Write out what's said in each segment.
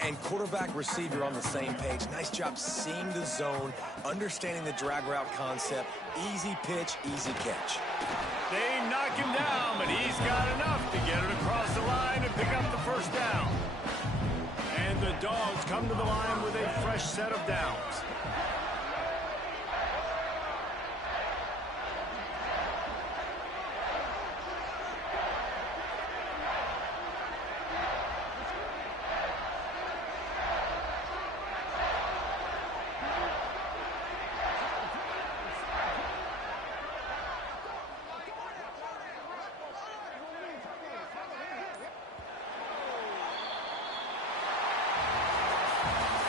And quarterback, receiver on the same page. Nice job seeing the zone, understanding the drag route concept. Easy pitch, easy catch. They knock him down, but he's got enough to get it across the line and pick up the first down. And the Dogs come to the line with a fresh set of downs.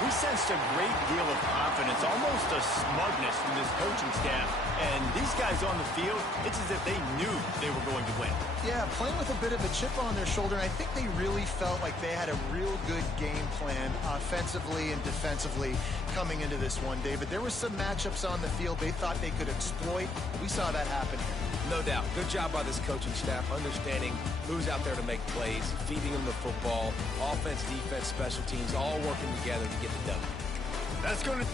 We sensed a great deal of confidence, almost a smugness from this coaching staff. And these guys on the field, it's as if they knew they were going to win. Yeah, playing with a bit of a chip on their shoulder, and I think they really felt like they had a real good game plan offensively and defensively coming into this one, David. There were some matchups on the field they thought they could exploit. We saw that happen here. No doubt. Good job by this coaching staff, understanding who's out there to make plays, feeding them the football, offense, defense, special teams, all working together to get the W. That's going to...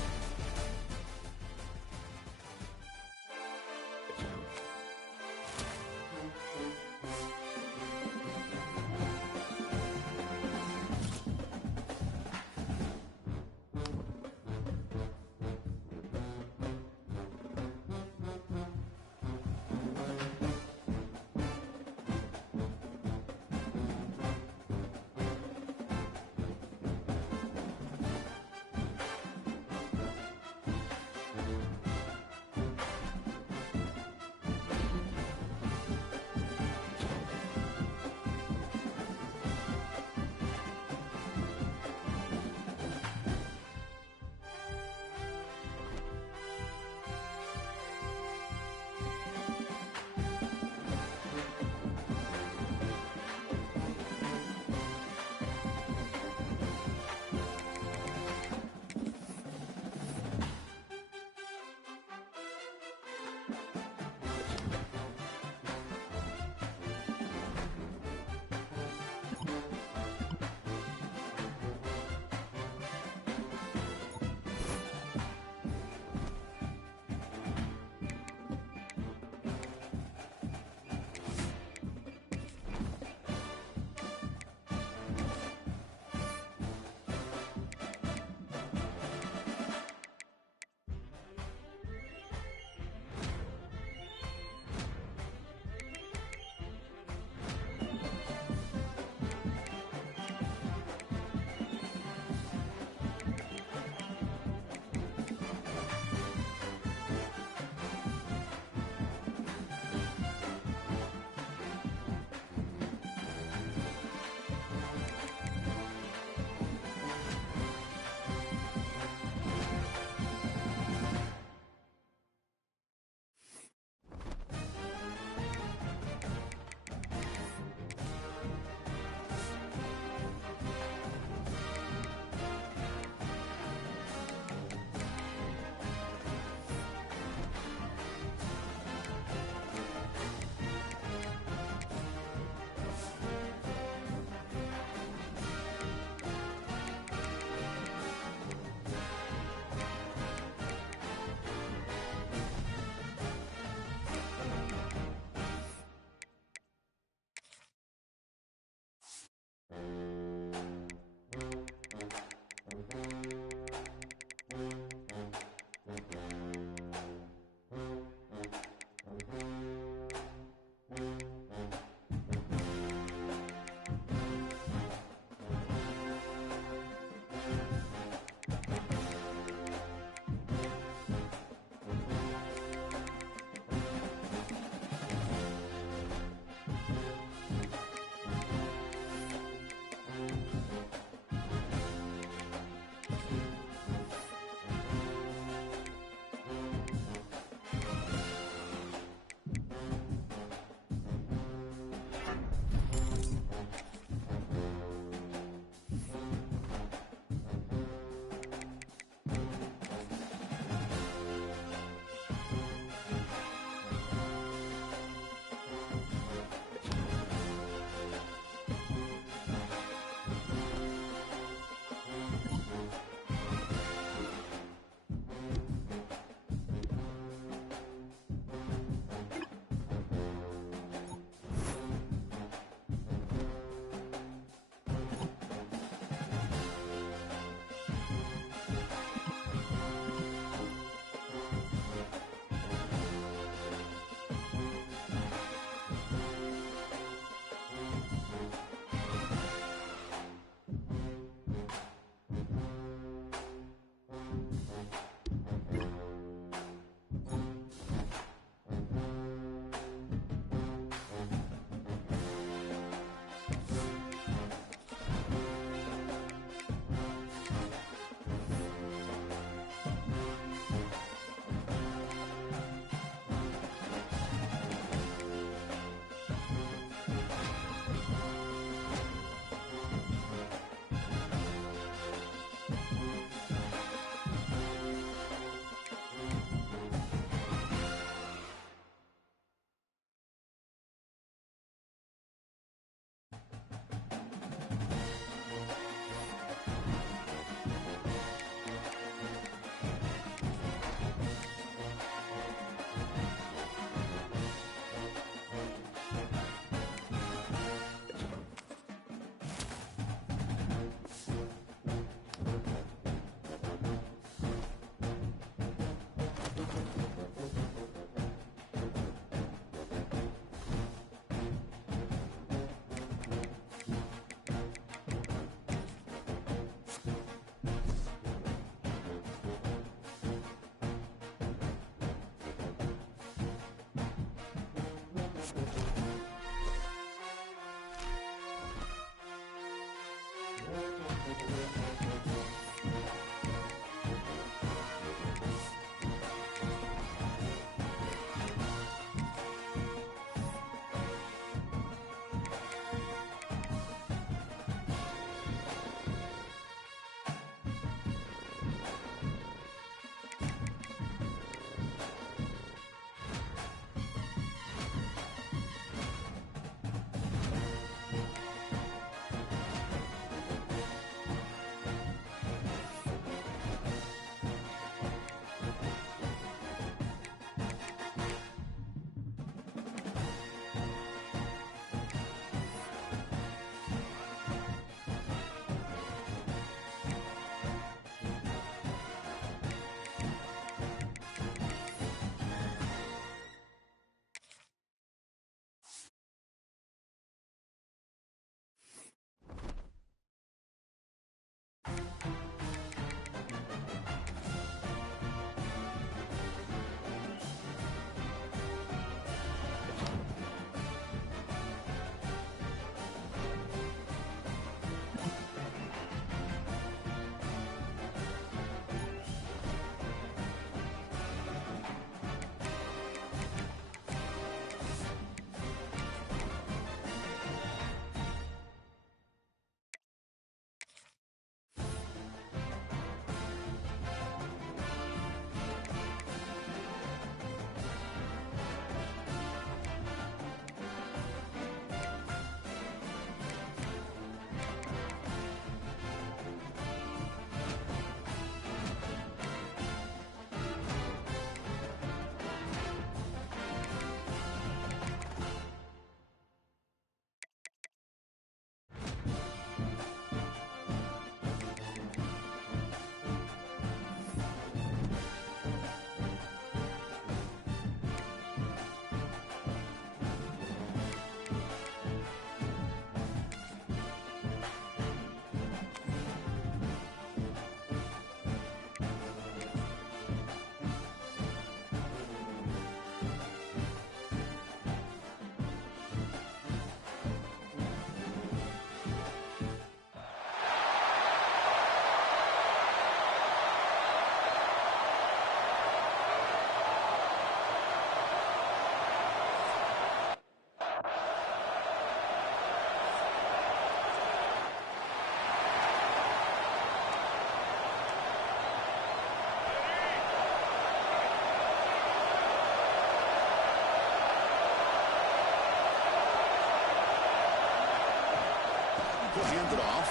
Hand it off.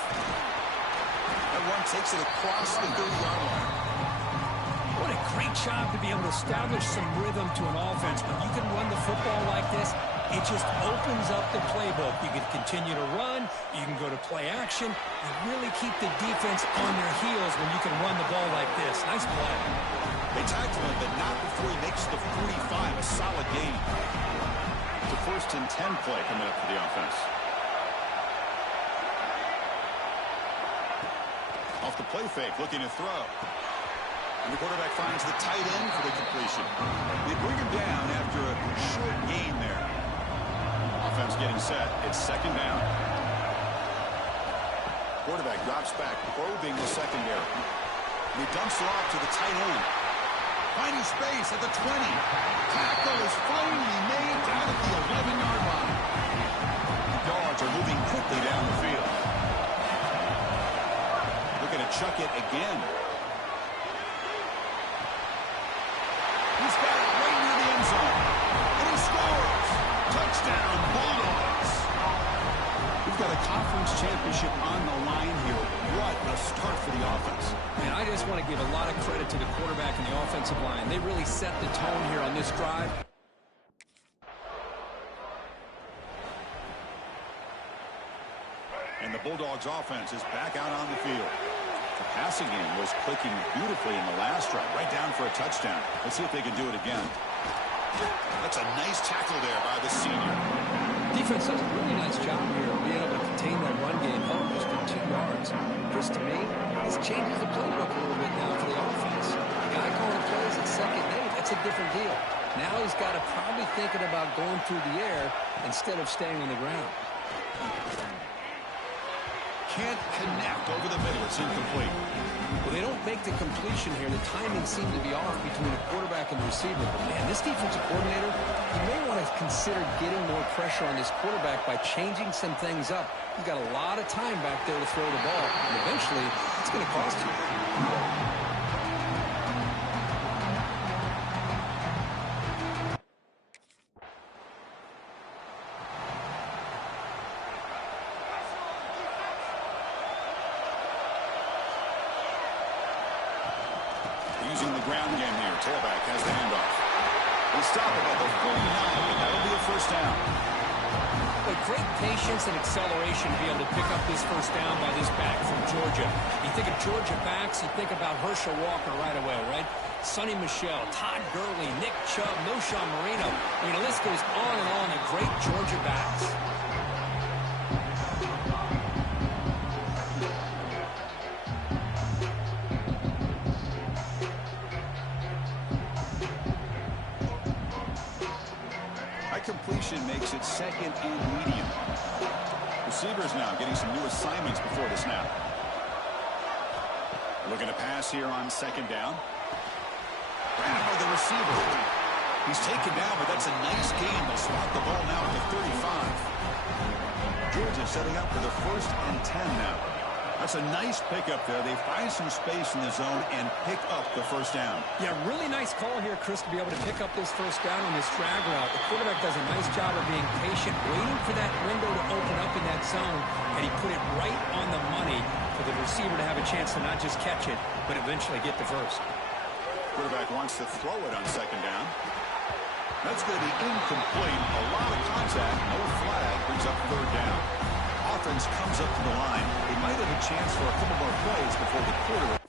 That one takes it across the 30-yard line. What a great job to be able to establish some rhythm to an offense. When you can run the football like this, it just opens up the playbook. You can continue to run. You can go to play action. You really keep the defense on their heels when you can run the ball like this. Nice play. They tackle him, but not before he makes the 45. A solid gain. It's a 1st and 10 play coming up for the offense. Off the play fake, looking to throw. And the quarterback finds the tight end for the completion. They bring him down after a short gain there. Offense getting set. It's 2nd down. Quarterback drops back, probing the secondary. And he dumps it off to the tight end. Finding space at the 20. Tackle is finally made down at the 11-yard line. The guards are moving quickly down the field. Looking to chuck it again. He's got it right near the end zone. And he scores. Touchdown, Bulldogs. We've got a conference championship on the line here. What a start for the offense. And I just want to give a lot of credit to the quarterback and the offensive line. They really set the tone here on this drive. And the Bulldogs offense is back out on the field. The passing game was clicking beautifully in the last drive, right down for a touchdown. Let's see if they can do it again. That's a nice tackle there by the senior. Defense does a really nice job here of being able to contain that run game, help just for 2 yards. Chris, to me, this changes the playbook a little bit now for the offense. The guy calling plays at 2nd and 8, that's a different deal. Now he's got to probably thinking about going through the air instead of staying on the ground. can't connect over the middle. It's incomplete. Well, they don't make the completion here. The timing seemed to be off between the quarterback and the receiver. But, man, this defensive coordinator, he may want to consider getting more pressure on this quarterback by changing some things up. He's got a lot of time back there to throw the ball, and eventually it's going to cost you. Using the ground game here. Tailback has the handoff. They stop it at the 49, and that'll be a first down. But great patience and acceleration to be able to pick up this first down by this back from Georgia. You think of Georgia backs, you think about Herschel Walker right away, right? Sonny Michel, Todd Gurley, Nick Chubb, Noshawn Marino. I mean, the list goes on and on of great Georgia backs. Completion makes it second and medium. Receivers now getting some new assignments before the snap. Looking to pass here on second down. Brown, the receiver. He's taken down, but that's a nice gain. They'll spot the ball now at the 35. Georgia setting up for the 1st and 10 now. That's a nice pickup there. They find some space in the zone and pick up the first down. Yeah, really nice call here, Chris, to be able to pick up this first down on this drag route. The quarterback does a nice job of being patient, waiting for that window to open up in that zone, and he put it right on the money for the receiver to have a chance to not just catch it, but eventually get the first. Quarterback wants to throw it on second down. That's going to be incomplete. A lot of contact, no flag, brings up third down. Offense comes up to the line. They might have a chance for a couple more plays before the quarter.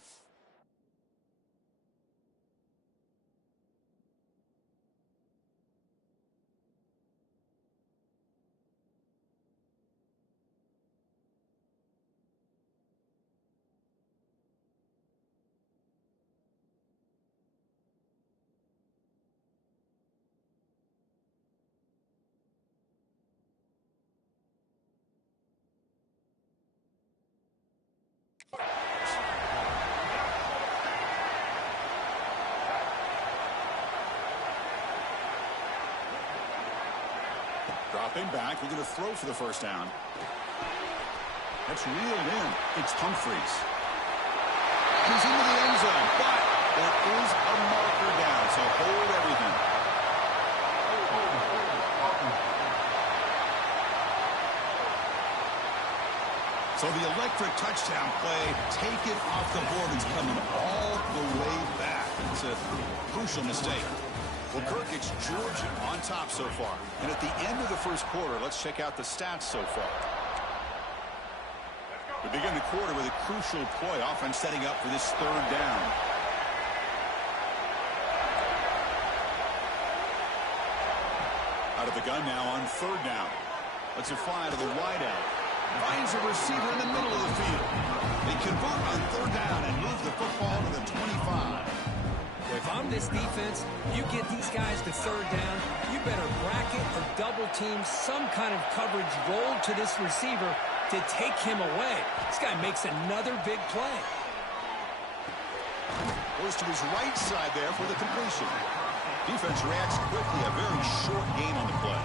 Dropping back, we're going to throw for the first down. That's reeled in. It's Humphreys. He's into the end zone, but there is a marker down, so hold everything. So the electric touchdown play, taken off the board. It's coming all the way back. It's a crucial mistake. Well, Kirk, it's Georgia on top so far. And at the end of the first quarter, let's check out the stats so far. We begin the quarter with a crucial play. Offense setting up for this third down. Out of the gun now on third down. Let's it fly to the wideout. Finds a receiver in the middle of the field. They convert on third down and move the football to the 25. If I'm this defense, you get these guys to third down, you better bracket or double team some kind of coverage roll to this receiver to take him away. This guy makes another big play. Goes to his right side there for the completion. Defense reacts quickly. A very short game on the play.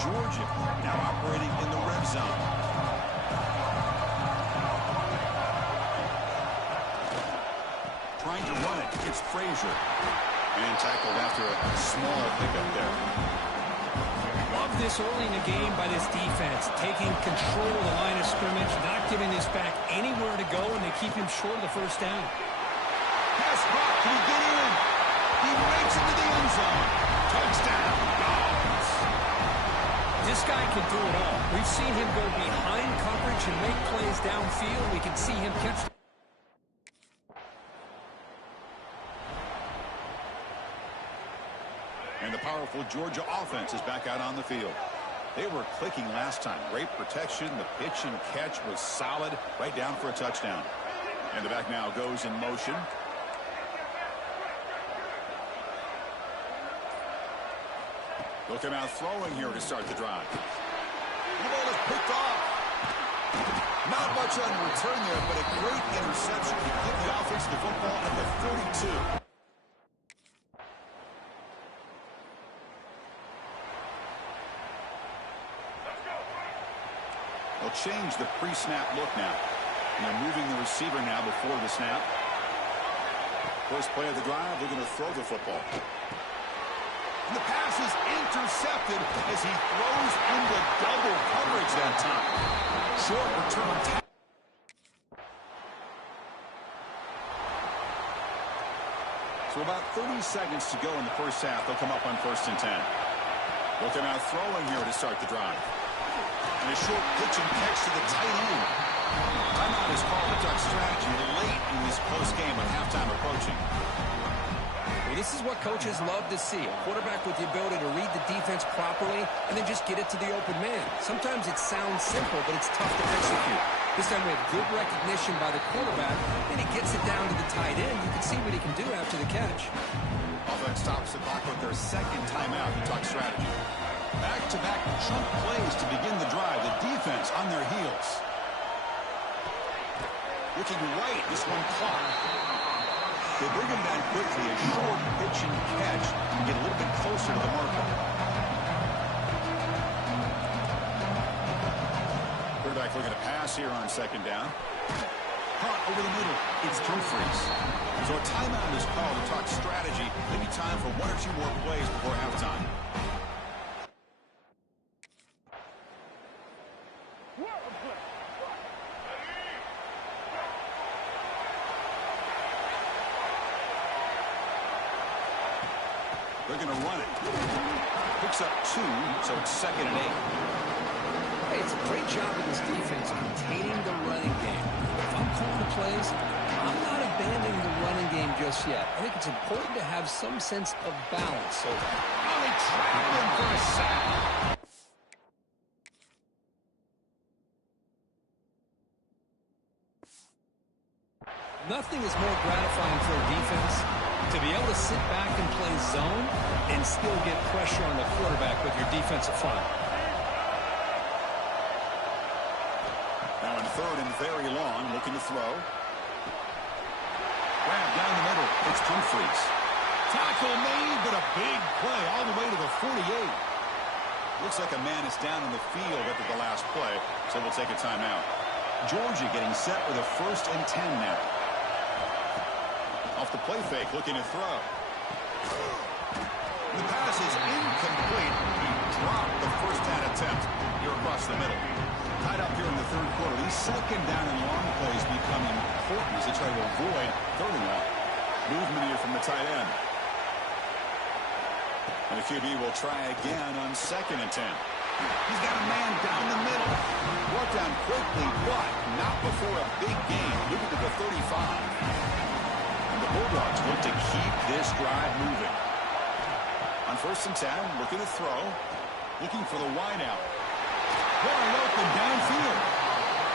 Georgia now operating in the red zone. Trying to run it. It's Frazier. And tackled after a small pickup there. Love this early in the game by this defense. Taking control of the line of scrimmage, not giving this back anywhere to go, and they keep him short of the first down. Pass caught. Can he get in? He breaks into the end zone. Touchdown. Dogs. This guy can do it all. We've seen him go behind coverage and make plays downfield. We can see him catch. And the powerful Georgia offense is back out on the field. They were clicking last time. Great protection. The pitch and catch was solid. Right down for a touchdown. And the back now goes in motion. They'll come out throwing here to start the drive. The ball is picked off. Not much on return there, but a great interception to give the offense the football at the 42. They'll change the pre-snap look now. And they're moving the receiver now before the snap. First play of the drive, they're going to throw the football. And the pass is intercepted as he throws into double coverage that time. Short return tackle. So about 30 seconds to go in the first half. They'll come up on 1st and 10. Looking out throwing here to start the drive. And a short pitch and catch to the tight end. Timeout is called the Duck strategy late in this close game with halftime approaching. Well, this is what coaches love to see. A quarterback with the ability to read the defense properly and then just get it to the open man. Sometimes it sounds simple, but it's tough to execute. This time we have good recognition by the quarterback, and he gets it down to the tight end. You can see what he can do after the catch. Offense stops the clock with their second timeout in Duck strategy. Back-to-back chunk plays to begin the drive. The defense on their heels. Looking right, this one caught. They bring him down quickly, a short pitch and catch to get a little bit closer to the marker. Quarterback looking to pass here on 2nd down. Caught over the middle. It's Humphries. So a timeout is called to talk strategy. Maybe time for 1 or 2 more plays before halftime. They're going to run it. Picks up 2, so it's 2nd and 8. Hey, it's a great job of this defense containing the running game. If I'm calling the plays, I'm not abandoning the running game just yet. I think it's important to have some sense of balance. So, they trap him for a sack. Nothing is more gratifying for a defense to be able to sit back and play zone and still get pressure on the quarterback with your defensive front. Now in 3rd and very long, looking to throw. Grab down the middle. It's Humphries. Tackle made, but a big play all the way to the 48. Looks like a man is down in the field after the last play, so we'll take a timeout. Georgia getting set with a 1st and 10 now. Off the play fake, looking to throw. The pass is incomplete. He dropped the first down attempt here across the middle. Tied up here in the 3rd quarter. These 2nd down and long plays become important as they try to avoid 3rd and long. Movement here from the tight end. And the QB will try again on 2nd and 10. He's got a man down the middle. Brought down quickly, but not before a big gain. Moving to the 35. The Bulldogs look to keep this drive moving. On 1st and 10, looking to throw. Looking for the wideout. Wide open downfield.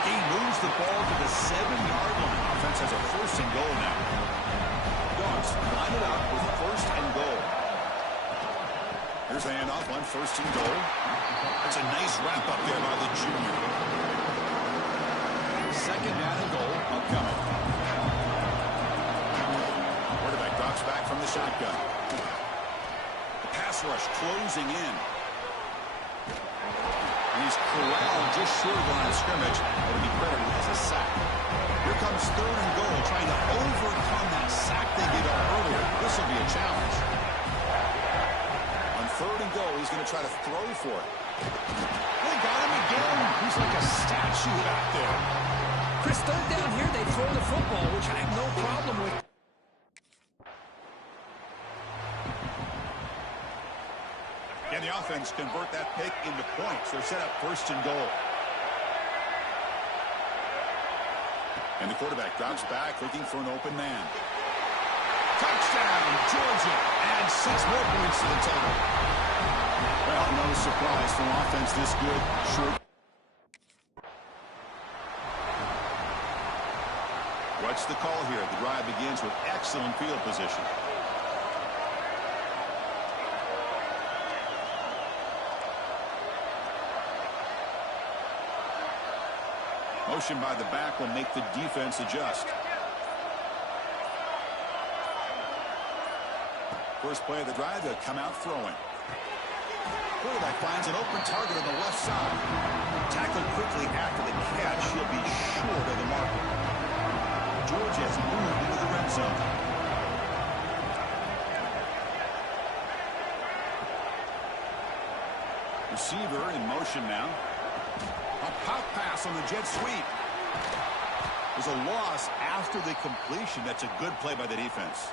He moves the ball to the 7-yard line. Offense has a 1st and goal now. Dogs line it up with 1st and goal. Here's the handoff on 1st and goal. That's a nice wrap up there by the junior. 2nd down and goal upcoming. Drops back from the shotgun. The pass rush closing in. And he's corralled just short of the line of scrimmage. It'll be credited as a sack. Here comes 3rd and goal, trying to overcome that sack they gave up earlier. This will be a challenge. On 3rd and goal, he's going to try to throw for it. They got him again. He's like a statue back there. Chris, 3rd down here, they throw the football, which I have no problem with. And the offense convert that pick into points. They're set up 1st and goal. And the quarterback drops back, looking for an open man. Touchdown, Georgia. Adds 6 more points to the total. Well, no surprise from offense this good. Short. What's the call here? The drive begins with excellent field position. Motion by the back will make the defense adjust. First play of the drive, they'll come out throwing. Quarterback finds an open target on the left side. Tackled quickly after the catch. He'll be short of the marker. Georgia has moved into the red zone. Receiver in motion now. A pop pass on the jet sweep. There's a loss after the completion. That's a good play by the defense.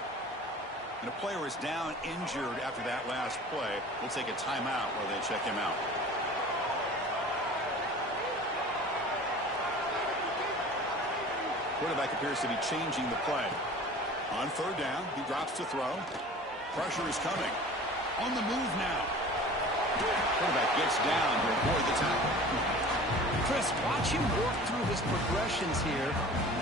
And a player is down injured after that last play. We'll take a timeout while they check him out. Quarterback appears to be changing the play. On third down, he drops to throw. Pressure is coming. On the move now. Quarterback gets down to avoid the tackle. Chris, watch him work through his progressions here.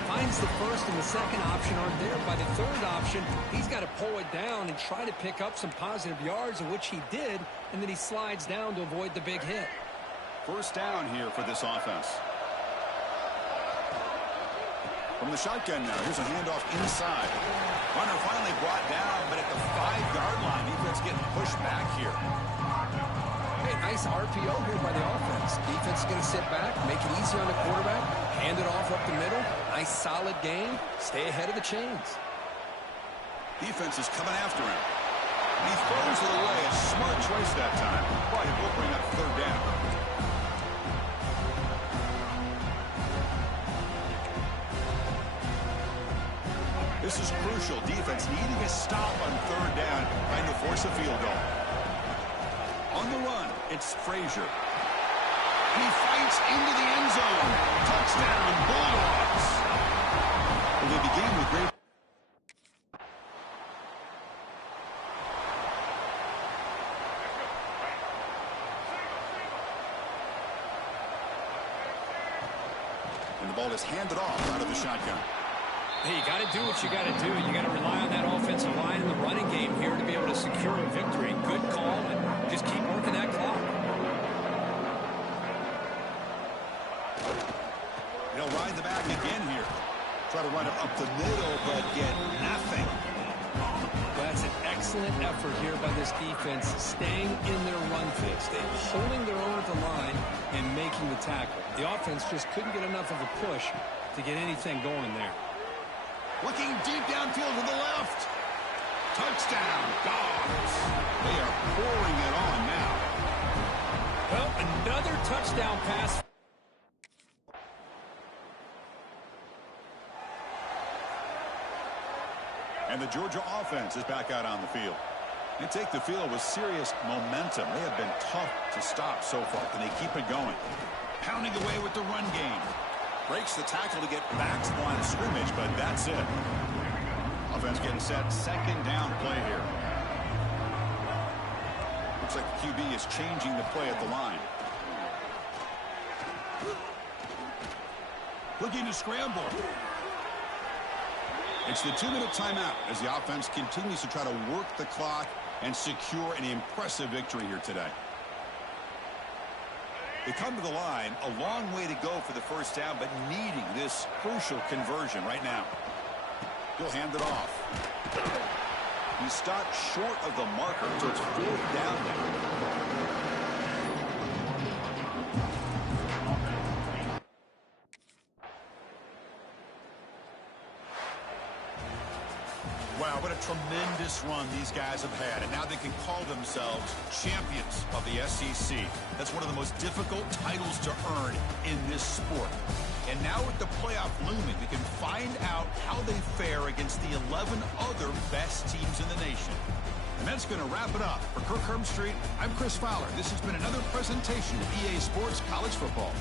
Finds the first and the second option aren't there. By the third option, he's got to pull it down and try to pick up some positive yards, of which he did, and then he slides down to avoid the big hit. First down here for this offense. From the shotgun now, here's a handoff inside. Runner finally brought down, but at the 5-yard line, defense getting pushed back here. Hey, nice RPO here by the offense. Defense is going to sit back, make it easy on the quarterback, hand it off up the middle. Nice solid game. Stay ahead of the chains. Defense is coming after him. And he throws it away. A smart choice that time. But it will bring up third down. This is crucial. Defense needing a stop on third down, trying to force a field goal. On the run, it's Frazier. He fights into the end zone. Touchdown, Bulldogs. Well, they began with great. And the ball is handed off out of the shotgun. Hey, you got to do what you got to do. You got to rely on that offensive line in the running game here to be able to secure a victory. Good call, and just keep working that clock. They'll ride the back again here. Try to run it up the middle, but get nothing. That's an excellent effort here by this defense, staying in their run fix. They're holding their own at the line and making the tackle. The offense just couldn't get enough of a push to get anything going there. Looking deep downfield to the left. Touchdown, Dogs. They are pouring it on now. Well, another touchdown pass. And the Georgia offense is back out on the field. They take the field with serious momentum. They have been tough to stop so far, and they keep it going. Pounding away with the run game. Breaks the tackle to get back to the line of scrimmage, but that's it. Offense getting set. Second down play here. Looks like the QB is changing the play at the line. Looking to scramble. It's the 2-minute timeout as the offense continues to try to work the clock and secure an impressive victory here today. They come to the line, a long way to go for the first down, but needing this crucial conversion right now. He'll hand it off. He stopped short of the marker, so it's fourth down now. Wow, what a tremendous run these guys have had, and now they can call themselves champions of the SEC. That's one of the most difficult titles to earn in this sport. And now with the playoff looming, we can find out how they fare against the 11 other best teams in the nation. And that's going to wrap it up. For Kirk Herbstreit, I'm Chris Fowler. This has been another presentation of EA Sports College Football.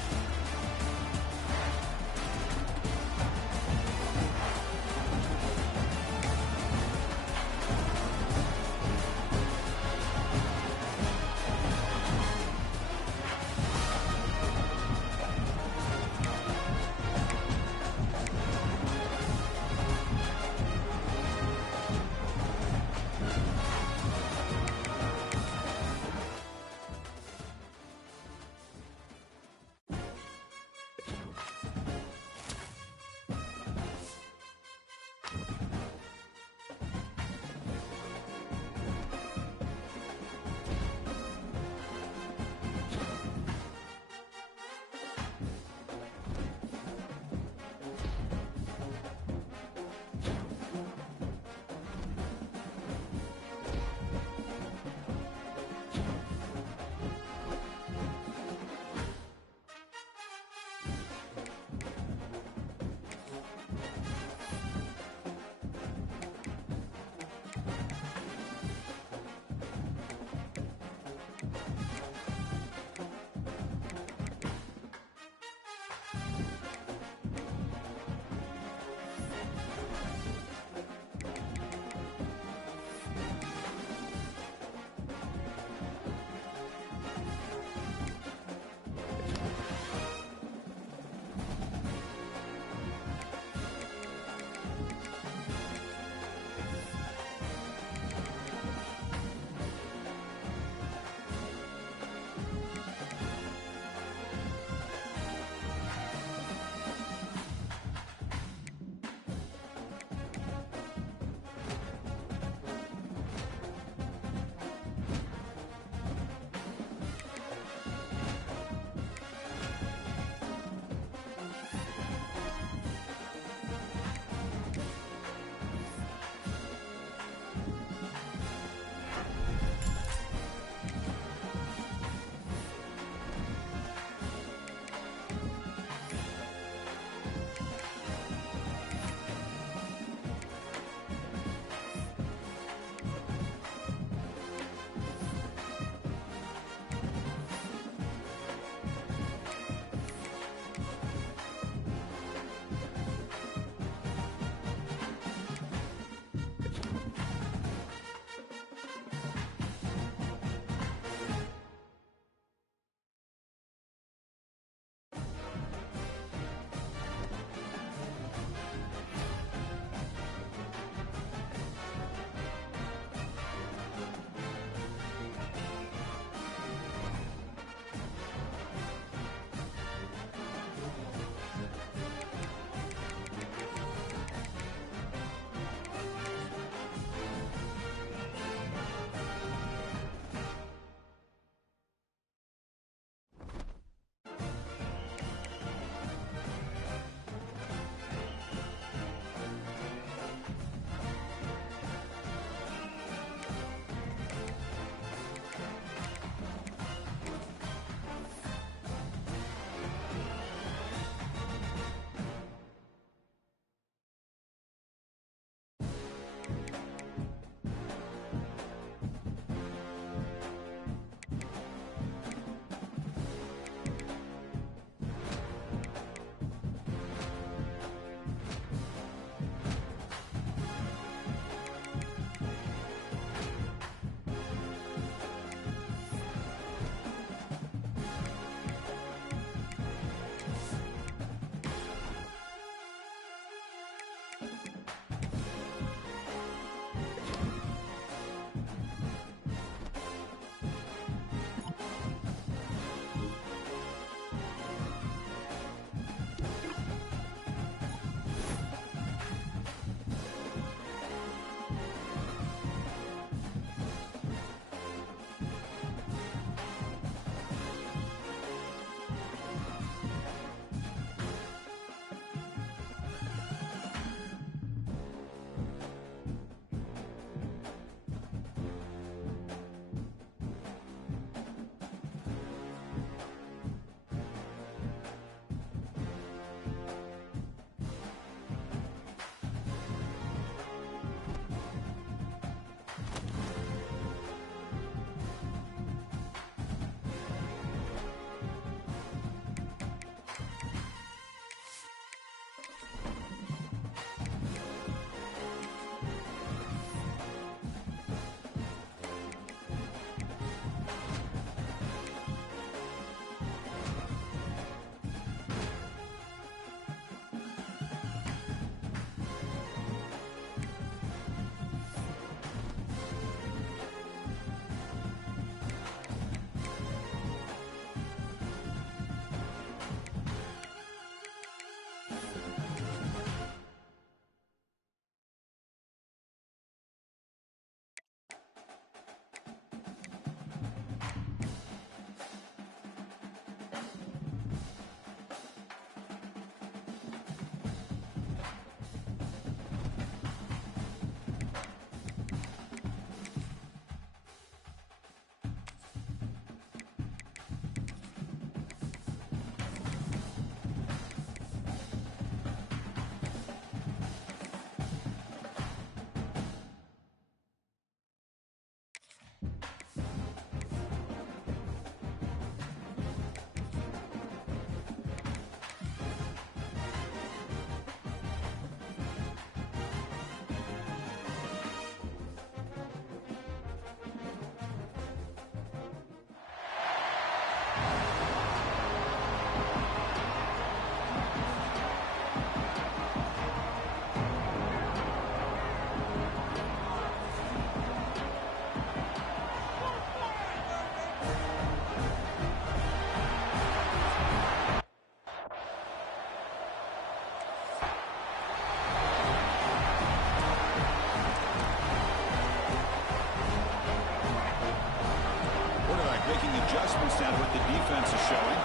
defense is showing.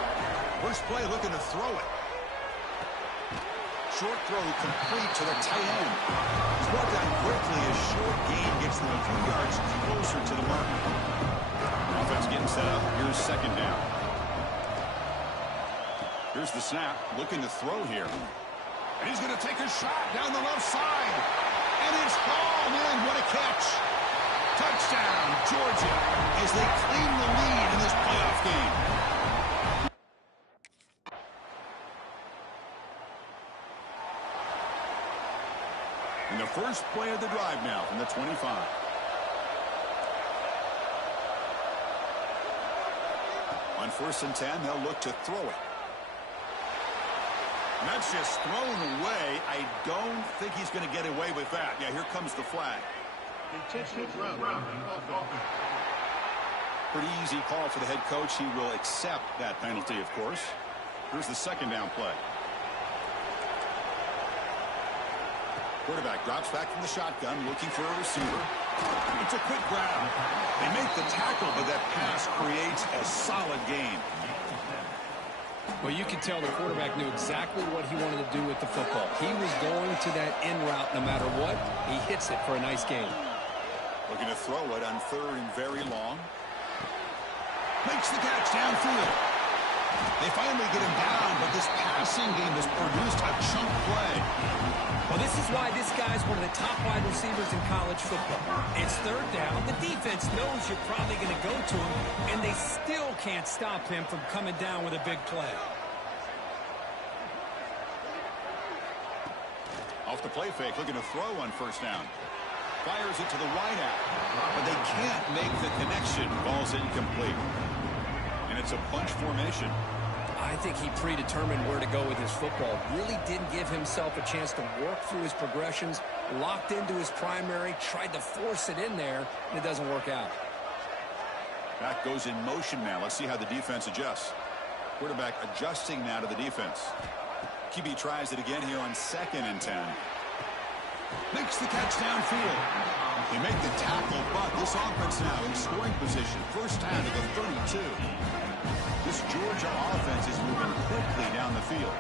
First play looking to throw it. Short throw complete to the tight end. He's brought down quickly as short gain gets them a few yards closer to the mark. Offense getting set up. Here's second down. Here's the snap. Looking to throw here. And he's going to take a shot down the left side. And it's hauled in. What a catch. Touchdown, Georgia, as they claim the lead in this playoff game. And the first play of the drive now from the 25. On 1st and 10, they'll look to throw it. And that's just thrown away. I don't think he's going to get away with that. Yeah, here comes the flag. Pretty easy call for the head coach. He will accept that penalty, of course. Here's the second down play. Quarterback drops back from the shotgun, looking for a receiver. It's a quick grab. They make the tackle, but that pass creates a solid gain. Well, you can tell the quarterback knew exactly what he wanted to do with the football. He was going to that in route no matter what. He hits it for a nice gain. Looking to throw it on 3rd and very long. Makes the catch downfield. They finally get him down, but this passing game has produced a chunk play. Well, this is why this guy's one of the top wide receivers in college football. It's 3rd down. The defense knows you're probably going to go to him, and they still can't stop him from coming down with a big play. Off the play fake, looking to throw on 1st down. Fires it to the wide out, but they can't make the connection. Ball's incomplete. And it's a bunch formation. I think he predetermined where to go with his football. Really didn't give himself a chance to work through his progressions. Locked into his primary, tried to force it in there, and it doesn't work out. Back goes in motion now. Let's see how the defense adjusts. Quarterback adjusting now to the defense. QB tries it again here on 2nd and 10. Makes the catch downfield. They make the tackle, but this offense now in scoring position. First down to the 32. This Georgia offense is moving quickly down the field.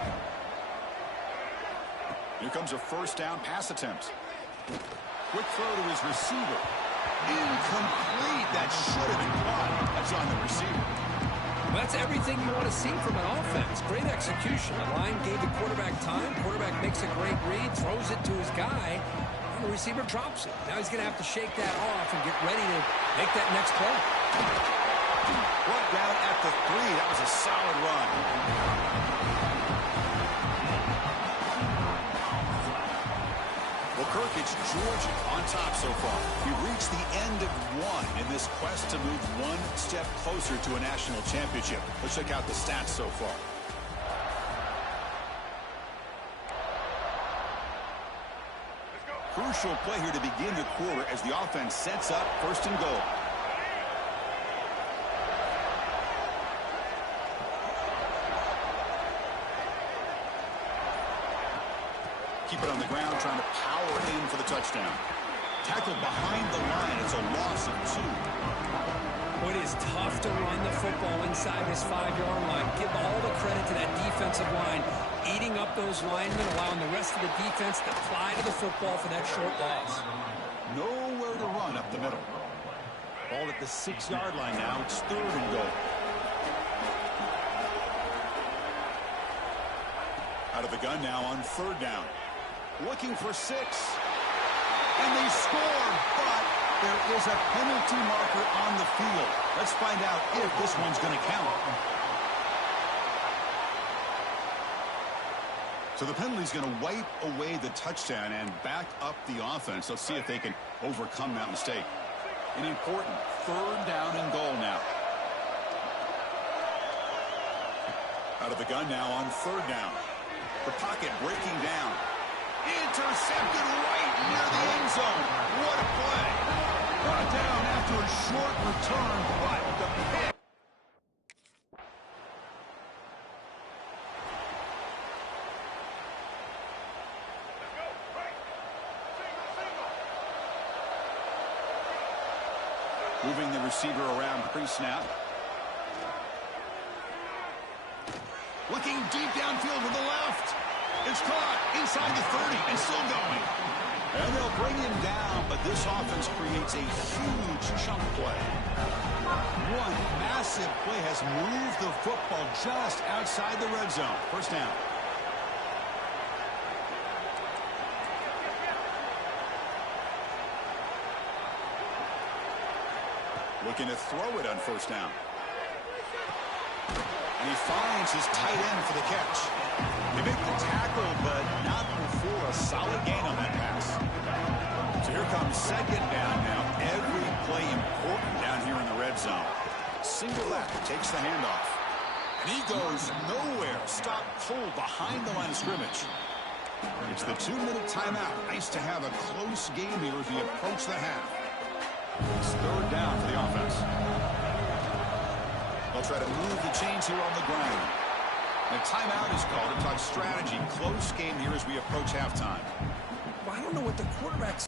Here comes a 1st down pass attempt. Quick throw to his receiver. Incomplete. That should have been caught. That's on the receiver. Well, that's everything you want to see from an offense. Great execution. The line gave the quarterback time. Quarterback makes a great read, throws it to his guy, and the receiver drops it. Now he's going to have to shake that off and get ready to make that next play. Brought down at the 3. That was a solid run. Well, Kirk, it's Georgia on top so far. We've reached the end of one in this quest to move one step closer to a national championship. Let's check out the stats so far. Crucial play here to begin the quarter as the offense sets up 1st and goal. Keep it on the ground, trying to power in for the touchdown. Tackled behind the line. It's a loss of 2. Well, it is tough to run the football inside this 5-yard line. Give all the credit to that defensive line, eating up those linemen, allowing the rest of the defense to fly to the football for that short loss. Nowhere to run up the middle. Ball at the 6-yard line now. It's 3rd and goal. Out of the gun now on 3rd down. Looking for 6. And they score, but there is a penalty marker on the field. Let's find out if this one's going to count. So the penalty's going to wipe away the touchdown and back up the offense. Let's see if they can overcome that mistake. An important 3rd down and goal now. Out of the gun now on 3rd down. The pocket breaking down. Intercepted right near the end zone. What a play. Brought down after a short return, but the pick. Moving the receiver around pre-snap. Looking deep downfield to the left. It's caught inside the 30 and still going. And they'll bring him down, but this offense creates a huge chunk play. One massive play has moved the football just outside the red zone. First down. Looking to throw it on first down. And he finds his tight end for the catch. They make the tackle, but not before a solid gain on that pass. So here comes second down now. Every play important down here in the red zone. Single left takes the handoff. And he goes nowhere. Stop pulled behind the line of scrimmage. It's the 2-minute timeout. Nice to have a close game here as we approach the half. It's third down for the offense. They'll try to move the chains here on the ground. And a timeout is called to talk strategy. Close game here as we approach halftime. Well, I don't know what the quarterback's...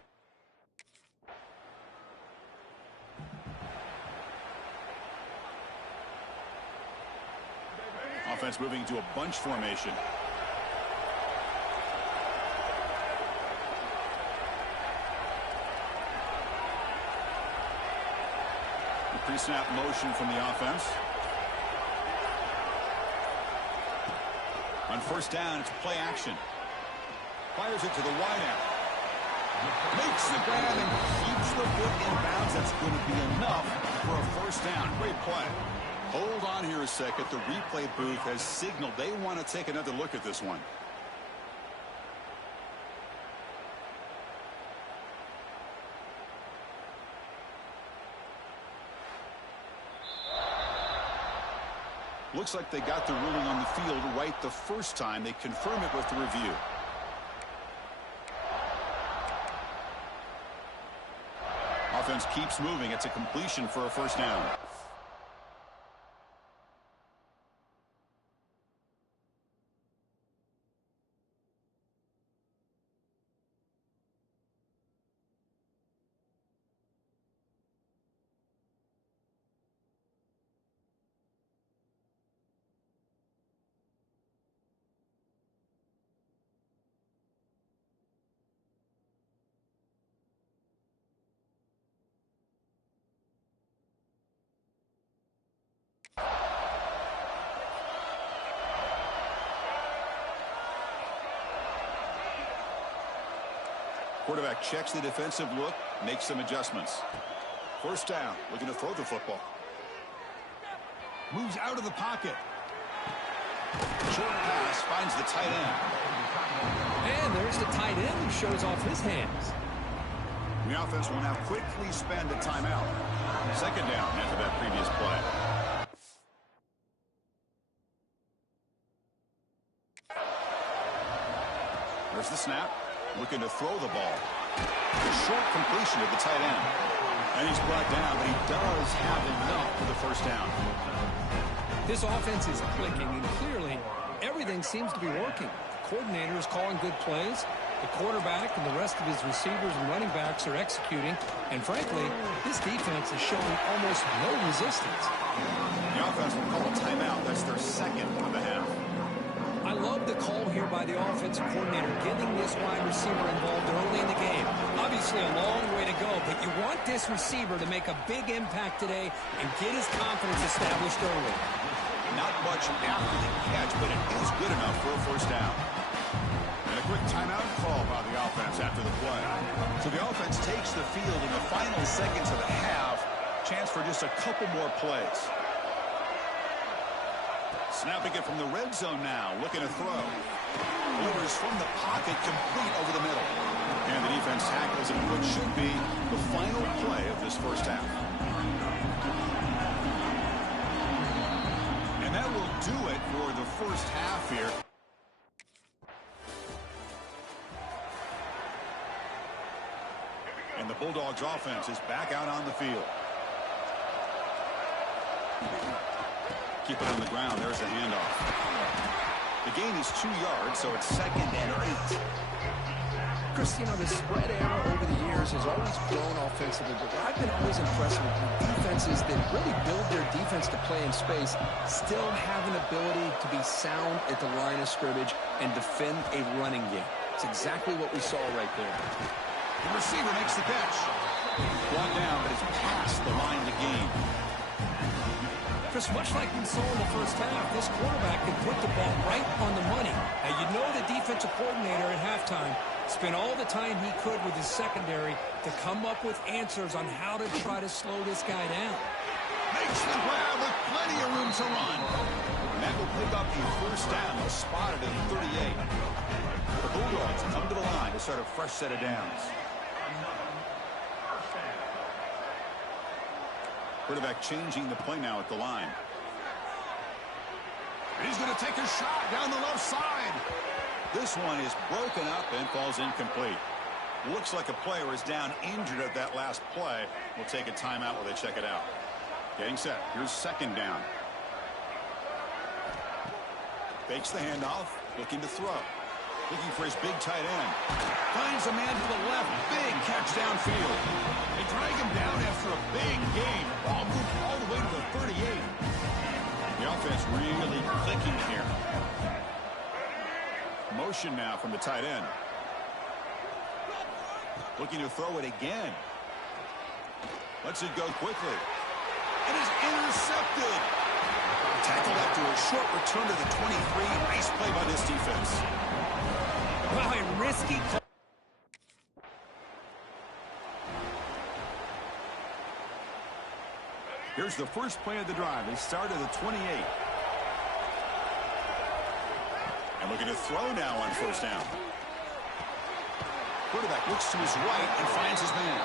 Offense moving to a bunch formation. Pre-snap motion from the offense. On first down, it's play action. Fires it to the wideout. Makes the grab and keeps the foot in bounds. That's going to be enough for a first down. Great play. Hold on here a second. The replay booth has signaled they want to take another look at this one. Looks like they got the ruling on the field right the first time. They confirm it with the review. Offense keeps moving. It's a completion for a first down. Quarterback checks the defensive look, makes some adjustments. First down, looking to throw the football. Moves out of the pocket. Short pass, finds the tight end. And there's the tight end who shows off his hands. The offense will now quickly spend a timeout. Second down after that previous play. There's the snap. Looking to throw the ball. A short completion to the tight end. And he's brought down, but he does have enough for the first down. This offense is clicking, and clearly everything seems to be working. The coordinator is calling good plays. The quarterback and the rest of his receivers and running backs are executing. And frankly, this defense is showing almost no resistance. The offense will call a timeout. That's their second of the half. I love the call here by the offensive coordinator, getting this wide receiver involved early in the game. Obviously a long way to go, but you want this receiver to make a big impact today and get his confidence established early. Not much after the catch, but it is good enough for a first down. And a quick timeout call by the offense after the play. So the offense takes the field in the final seconds of the half. Chance for just a couple more plays. Snapping it from the red zone now, looking to throw. Delivers from the pocket, complete over the middle. And the defense tackles it in what should be the final play of this first half. And that will do it for the first half here. And the Bulldogs offense is back out on the field. Keep it on the ground. There's the handoff. The gain is 2 yards, so it's 2nd and 8. Chris, the spread era over the years has always grown offensively, but what I've been always impressed with defenses that really build their defense to play in space still have an ability to be sound at the line of scrimmage and defend a running game. It's exactly what we saw right there. The receiver makes the catch. Brought down, but it's past the line to gain. Chris, much like we saw in the first half, this quarterback can put the ball right on the money. Now, you know the defensive coordinator at halftime spent all the time he could with his secondary to come up with answers on how to try to slow this guy down. Makes the grab with plenty of room to run. And that will pick up a first down, spotted at 38. The Bulldogs come to the line to start a fresh set of downs. Quarterback changing the play now at the line. He's going to take a shot down the left side. This one is broken up and falls incomplete. Looks like a player is down injured at that last play. We'll take a timeout while they check it out. Getting set. Here's second down. Fakes the handoff. Looking to throw. Looking for his big tight end. Finds a man to the left. Big catch downfield. They drag him down after a big game. Ball moved all the way to the 38. The offense really clicking here. Motion now from the tight end. Looking to throw it again. Lets it go quickly. It is intercepted. Tackled after a short return to the 23. Nice play by this defense. Wow, a risky call. Here's the first play of the drive. They start at the 28. And looking to throw now on first down. Quarterback looks to his right and finds his man.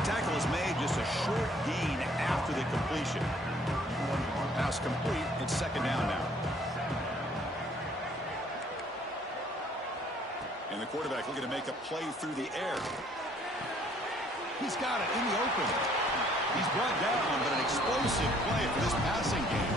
The tackle is made, just a short gain after the completion. Pass complete. It's second down now. And the quarterback looking to make a play through the air. He's got it in the open. He's brought down, but an explosive play for this passing game.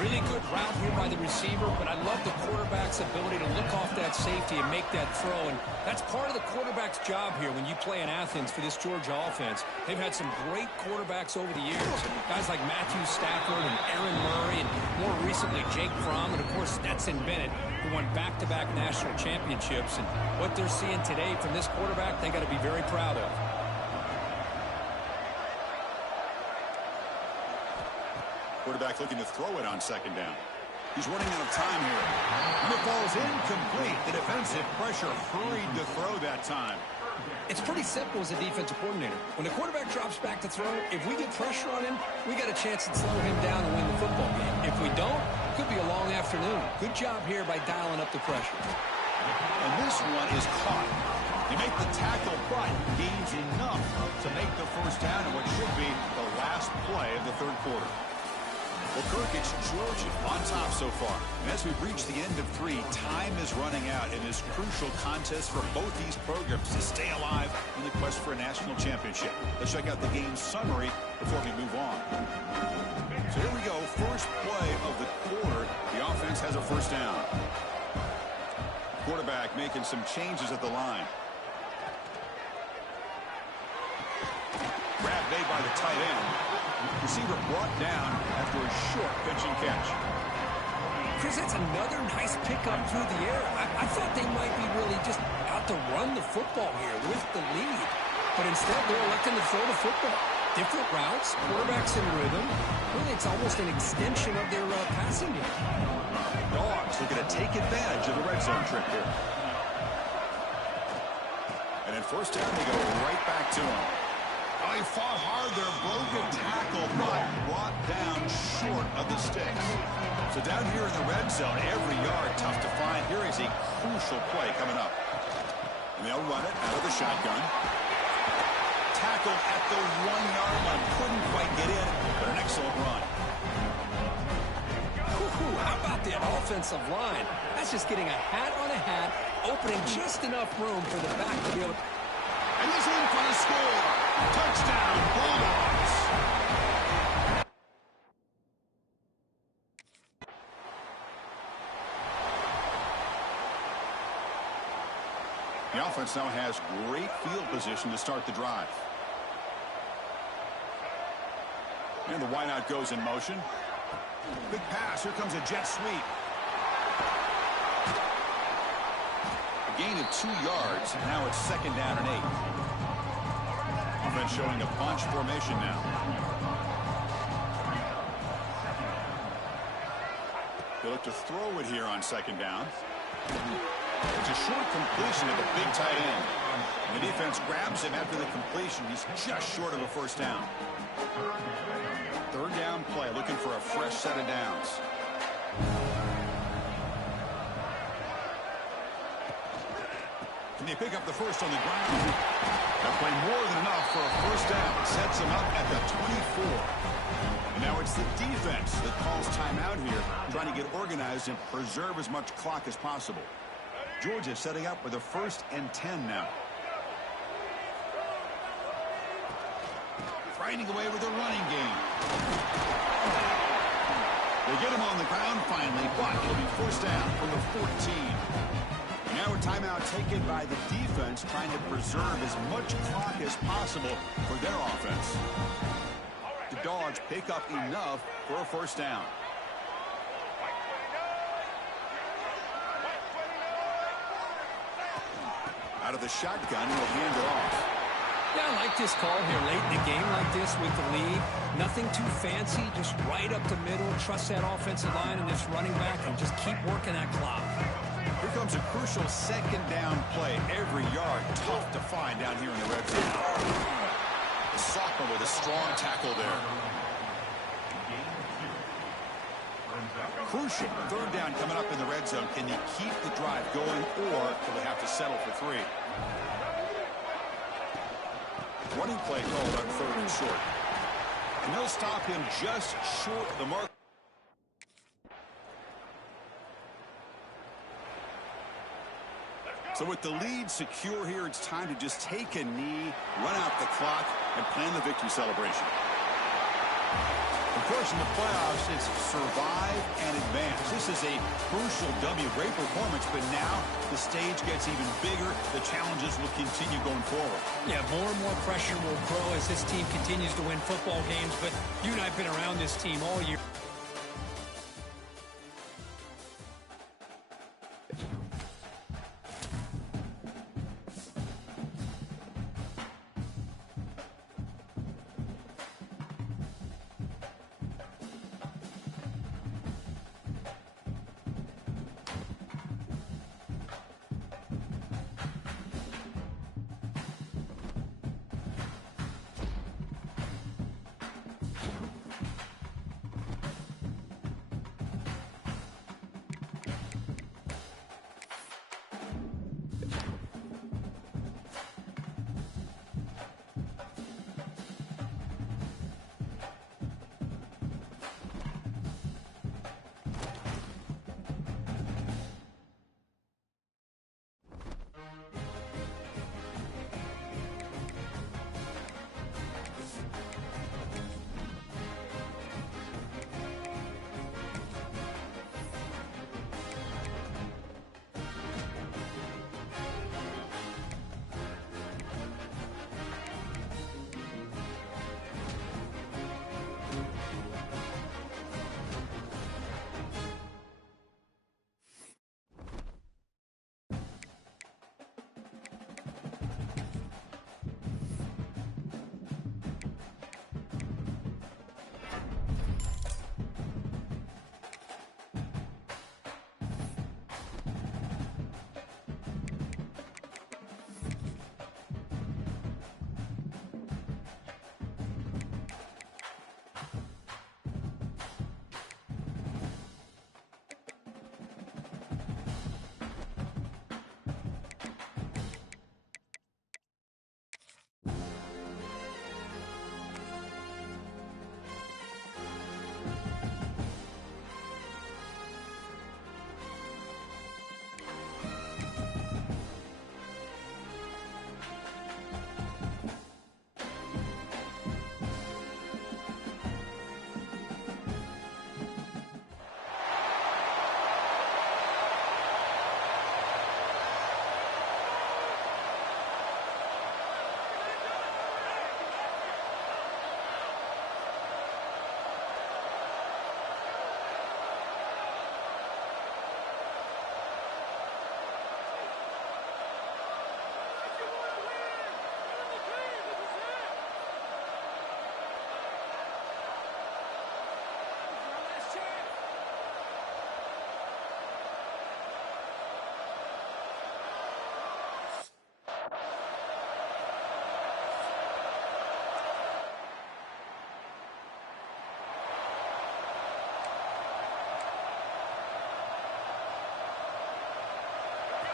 Really good route here by the receiver, but I love the quarterback's ability to look off that safety and make that throw. And that's part of the quarterback's job here when you play in Athens for this Georgia offense. They've had some great quarterbacks over the years. Guys like Matthew Stafford and Aaron Murray, and more recently Jake Fromm, and of course Stetson Bennett, who won back-to-back national championships. And what they're seeing today from this quarterback, they got to be very proud of. Quarterback looking to throw it on second down. He's running out of time here. And it falls incomplete. The defensive pressure hurried to throw that time. It's pretty simple as a defensive coordinator. When the quarterback drops back to throw, if we get pressure on him, we got a chance to slow him down and win the football game. If we don't, it could be a long afternoon. Good job here by dialing up the pressure. And this one is caught. They make the tackle, but gains enough to make the first down in what should be the last play of the third quarter. Well, Kirk, it's Georgia on top so far. And as we reach the end of three, time is running out in this crucial contest for both these programs to stay alive in the quest for a national championship. Let's check out the game summary before we move on. So here we go. First play of the quarter. The offense has a first down. Quarterback making some changes at the line. Grab made by the tight end. Receiver brought down after a short pitch and catch. Chris, that's another nice pickup through the air. I thought they might be really just out to run the football here with the lead. But instead, they're electing to throw the football. Different routes, quarterbacks in rhythm. Really, it's almost an extension of their passing game. Dogs looking to take advantage of the red zone trip here. And then first down, they go right back to him. Oh, he fought hard there, broken tackle, but brought down short of the sticks. So down here in the red zone, every yard tough to find. Here is a crucial play coming up. And they'll run it out of the shotgun. Tackled at the 1-yard line. Couldn't quite get in, but an excellent run. How about that offensive line? That's just getting a hat on a hat, opening just enough room for the back to be able to... And he's in for the score. Touchdown, Bulldogs. The offense now has great field position to start the drive. And the wideout goes in motion. Big pass. Here comes a jet sweep. A gain of 2 yards. Now it's 2nd down and 8. Offense showing a bunch formation now. They look to throw it here on 2nd down. It's a short completion of the big tight end. The defense grabs him after the completion. He's just short of a 1st down. 3rd down play, looking for a fresh set of downs. Can they pick up the 1st on the ground? That play more than enough for a 1st down. Sets him up at the 24. And now it's the defense that calls timeout here, trying to get organized and preserve as much clock as possible. Georgia setting up with a 1st and 10 now. Finding away with a running game. They get him on the ground finally, but it'll be 1st down from the 14. Now a timeout taken by the defense, trying to preserve as much clock as possible for their offense. The Dogs pick up enough for a 1st down. Out of the shotgun, he'll hand it off. Yeah, I like this call here late in the game like this with the lead. Nothing too fancy, just right up the middle. Trust that offensive line and this running back and just keep working that clock. Here comes a crucial 2nd down play. Every yard tough to find down here in the red zone. The sophomore with a strong tackle there. Crucial 3rd down coming up in the red zone. Can you keep the drive going, or will they have to settle for 3? Running play called on 3rd and short. And they'll stop him just short of the mark. So with the lead secure here, it's time to just take a knee, run out the clock, and plan the victory celebration. Of course, in the playoffs, it's survive and advance. This is a crucial W. Great performance, but now the stage gets even bigger. The challenges will continue going forward. Yeah, more and more pressure will grow as this team continues to win football games, but you and I have been around this team all year.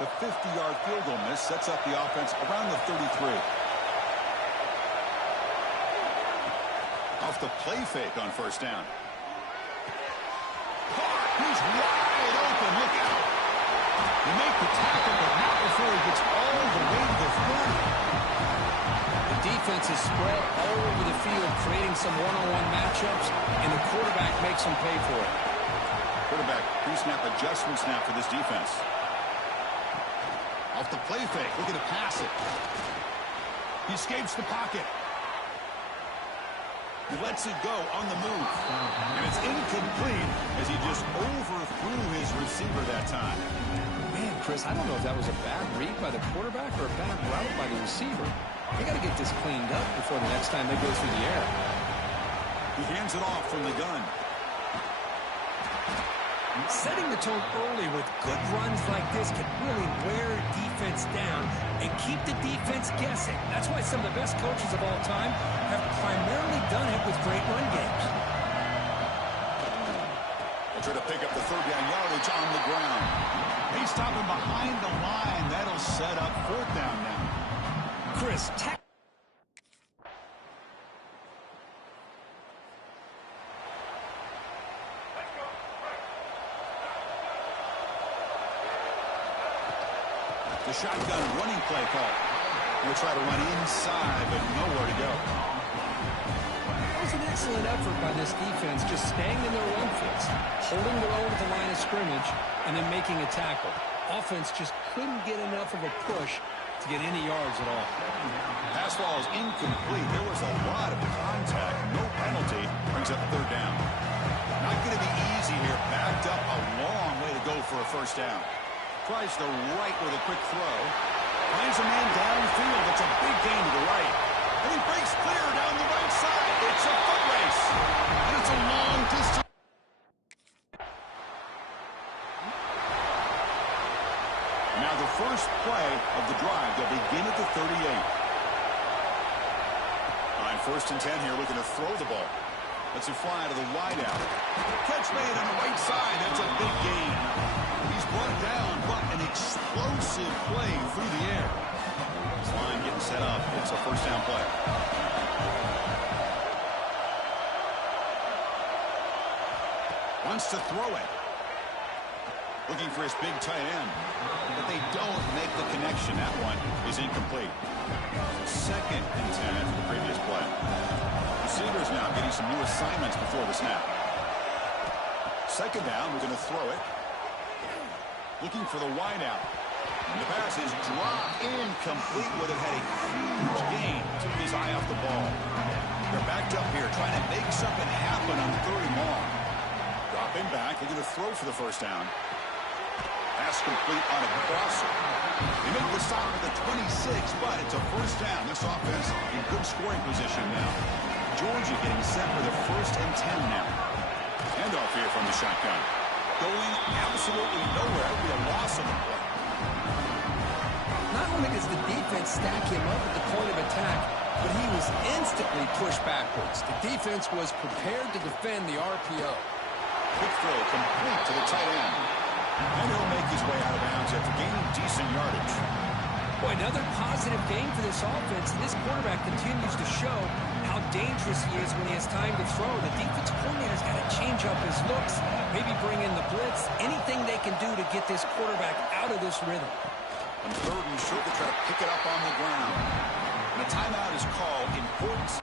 The 50-yard field goal miss sets up the offense around the 33. Off the play fake on first down. He's wide open. Look out. You make the tackle, but not before he gets all the way to the 30. The defense is spread all over the field, creating some one-on-one matchups, and the quarterback makes them pay for it. Quarterback pre-snap adjustment snap for this defense. Off the play fake, looking to pass it. He escapes the pocket. He lets it go on the move. And it's incomplete as he just overthrew his receiver that time. Man, Chris, I don't know if that was a bad read by the quarterback or a bad route by the receiver. They got to get this cleaned up before the next time they go through the air. He hands it off from the gun. Setting the tone early with good runs like this can really wear a defense down and keep the defense guessing. That's why some of the best coaches of all time have primarily done it with great run games. They'll try to pick up the third down yardage on the ground. They stop him behind the line. That'll set up fourth down now. Chris, The shotgun running play call. He'll try to run inside, but nowhere to go. That was an excellent effort by this defense, just staying in their run fits, holding their own at the line of scrimmage, and then making a tackle. Offense just couldn't get enough of a push to get any yards at all. Pass ball is incomplete. There was a lot of contact. No penalty. Brings up third down. Not going to be easy here. Backed up a long way to go for a first down. Tries the right with a quick throw. Finds a man downfield. It's a big gain to the right. And he breaks clear down the right side. It's a foot race. And it's a long distance. Now the first play of the drive. They'll begin at the 38. On first and 10 here, looking to throw the ball. Lets it fly to the wideout. Catch made on the right side. That's a big gain. He's brought down, but an explosive play through the air. This line getting set up. It's a first down play. Wants to throw it. Looking for his big tight end. But they don't make the connection. That one is incomplete. Second and 10 after the previous play. Receivers now getting some new assignments before the snap. Second down, we're going to throw it. Looking for the wideout. And the pass is dropped incomplete. Would have had a huge gain. Took his eye off the ball. They're backed up here trying to make something happen on third and long. Dropping back. They're going to throw for the first down. Pass complete on a crosser. They make the stop at the 26, but it's a first down. This offense in good scoring position now. Georgia getting set for the first and 10 now. Handoff here from the shotgun. Going absolutely nowhere. It'll be a loss of the play. Not only does the defense stack him up at the point of attack, but he was instantly pushed backwards. The defense was prepared to defend the RPO. Quick throw complete to the tight end. And he'll make his way out of bounds after gaining decent yardage. Boy, another positive game for this offense. This quarterback continues to show how dangerous he is when he has time to throw. The defensive coordinator's got to change up his looks, maybe bring in the blitz, anything they can do to get this quarterback out of this rhythm. On third and short, they try to pick it up on the ground. And a timeout is called. Importance.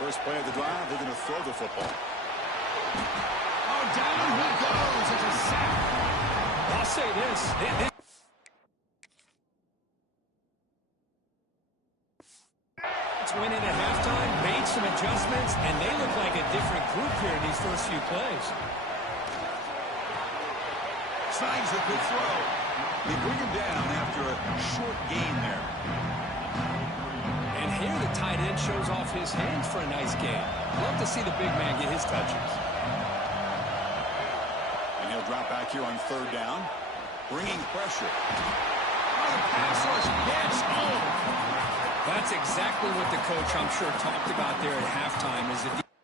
First play of the drive, they're going to throw the football. Oh, down he goes. It's a sack. I'll say this. It's winning at halftime, made some adjustments, and they look like a different group here in these first few plays. Signs a good throw. They bring him down after a short gain there. And here the tight end shows off his hands for a nice game. Love to see the big man get his touches. And he'll They'll drop back here on 3rd down. Bringing pressure. Oh, the pass rush gets home. That's exactly what the coach, I'm sure, talked about there at halftime, is that